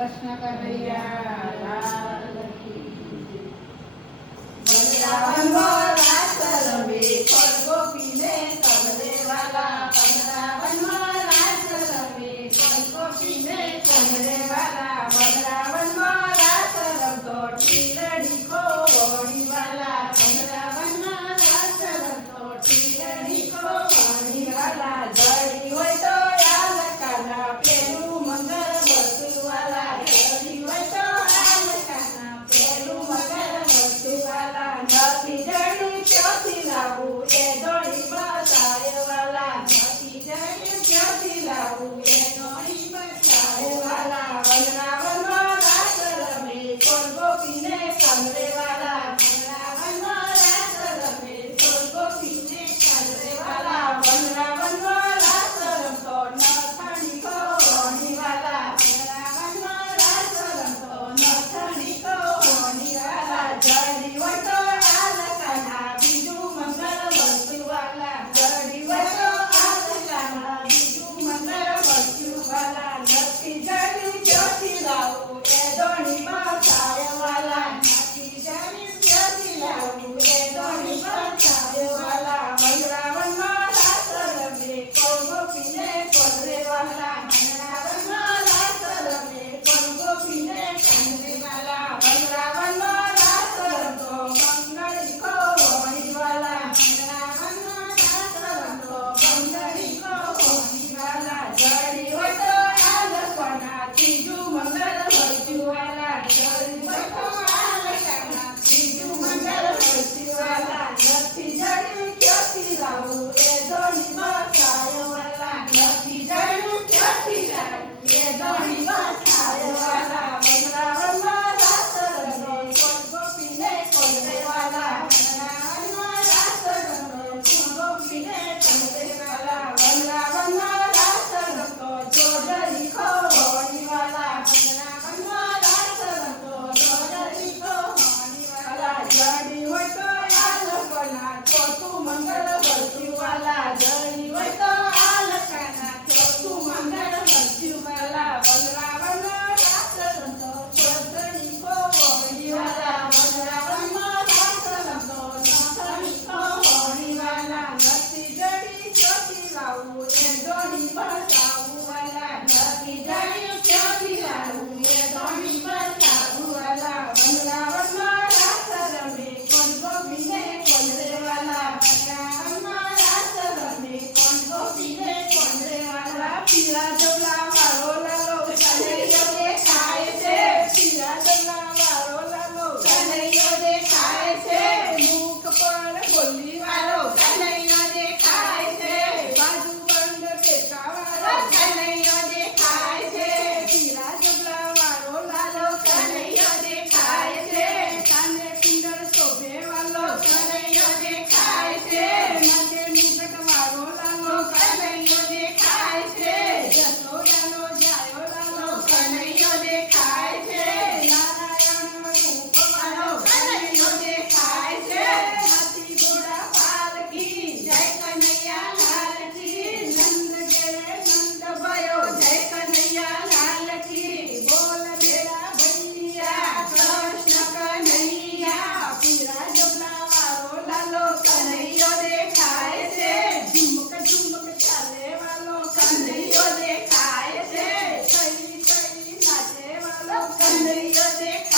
કૃષ્ણ કનૈયા લાલ કી જય। વૃંદાવનમાં રાસ રમે પર ગોપીને કમરે વાલા, વૃંદાવનમાં રાસ રમે પર ગોપીને કમરે વાલા, વૃંદાવનમાં રાસ રમતો ટીલડી કોળી વાલા, વૃંદાવનમાં રાસ રમતો ટીલડી કોળી વાલા, જડી હોય તો આલકાના પેલું મંગળ વસ્તુ વાલા, જડી હોય તો આલકાના પેલું મંગળ વસ્તુ વાલા, નથી જડ્યું ક્યાંથી લાવું એ દોડી બતાય વાલા, નથી જડ્યું ક્યાંથી લાવું એ દોડી બતાય વાલા, વૃંદાવનમાં રાસ રમે કોણ ગોપીને કમરે વાલા, વૃંદાવનમાં રાસ રમે કોણ ગોપીને કમરે વાલા, વૃંદાવનમાં રાસ રમતો નથણી કોણી વાલા, વૃંદાવનમાં રાસ રમતો નથણી કોણી વાલા, જડી હોય તો આલકાના બીજું મંગળ વસ્તુ વાલા, જડી હોય તો આલકાના બીજું મંગળ વસ્તુ વાલા, નથી જડ્યું ક્યાંથી લાવું એ દોડી બતાય વાલા, નથી જડ્યું ક્યાંથી લાવું એ દોડી બતાય વાલા, વૃંદાવનમાં રાસ રમે કોણ ગોપીને કમરે વાલા, વૃંદાવનમાં રાસ રમે કોણ ગોપીને કમરે વાલા, વૃંદાવનમાં રાસ રમતો બંગડી કોળી વાલા, વૃંદાવનમાં રાસ રમતો બંગડી કોળી વાલા, જડી હોય તો આલકાના ત્રીજું મંગળ વસ્તુ વાલા, જડી હોય તો આલકાના ત્રીજું મંગળ વસ્તુ વાલા, નથી જડ્યું ક્યાંથી લાવું એ દોડી બતાય વાલા, નથી જડ્યું ક્યાંથી લાવું એ દોડી બતાય વાલા, વૃંદાવનમાં રાસ રમે કોણ ગોપીને કમરે વાલા, વૃંદાવનમાં રાસ રમે કોણ ગોપીને કમરે વાલા, વૃંદાવનમાં રાસ રમતો જોડરી કોળી વાલા, વૃંદાવનમાં રાસ રમતો જોડરી કોળી વાલા, જડી હોય તો આલકાના ચોથું મંગળ વસ્તુ વાલા, જડી હોય તો આલકાના ચોથું મંગળ વસ્તુ વાલા, વૃંદાવનમાં રાસ રમતો જોડરી કોળી વાલા, વૃંદાવનમાં રાસ રમતો નથણી કોળી વાલા, નથી જડી ક્યાંથી લાવું એ દોડી બતાવું વાલા, નથી જડ્યું ક્યાંથી લાવું એ દોડી બતાવું વાલા, વૃંદાવનમાં રાસ રમે કોણ ગોપીને કમરે વાલા, વૃંદાવનમાં રાસ રમે કોણ ગોપીને કમરે વાલા, પીળા ડબલા વાળો લાલો કનૈયો દેખાય છે, પીળા ડબલા વાળો લાલો કનૈયો દેખાય છે, મુખ પર બોલી વાળો કનૈયો દેખાય છે, બાજુ બંધ ટેકા વાળો કનૈયો દેખાય છે, પીળા ડબલા વાળો લાલો કનૈયો દેખાય છે, કાને કુંડળ શોભે વાળો કનૈયો દેખાય છે, માથે મુગટ વાળો લાલો કનૈયો દેખાય છે, જશોદાનો જાયો લાલો કનૈયો દેખાય છે, નારાયણ રૂપ વાળો કનૈયો દેખાય છે, હાથી ઘોડા પાલકી જય કનૈયા લાલ કી, નંદ ઘેરે નંદ ભયો જય કનૈયા લાલ કી, બોલ બેલા ભૈયા કૃષ્ણ કનૈયા, પીળા ડબલા વાળો લાલો કનૈયો દેખાય છે, ઝુમક ઝુમક ચાલે વાળો કનૈયો દેખાય છે, થઈ થઈ નાચે વાળો કનૈયો દેખાય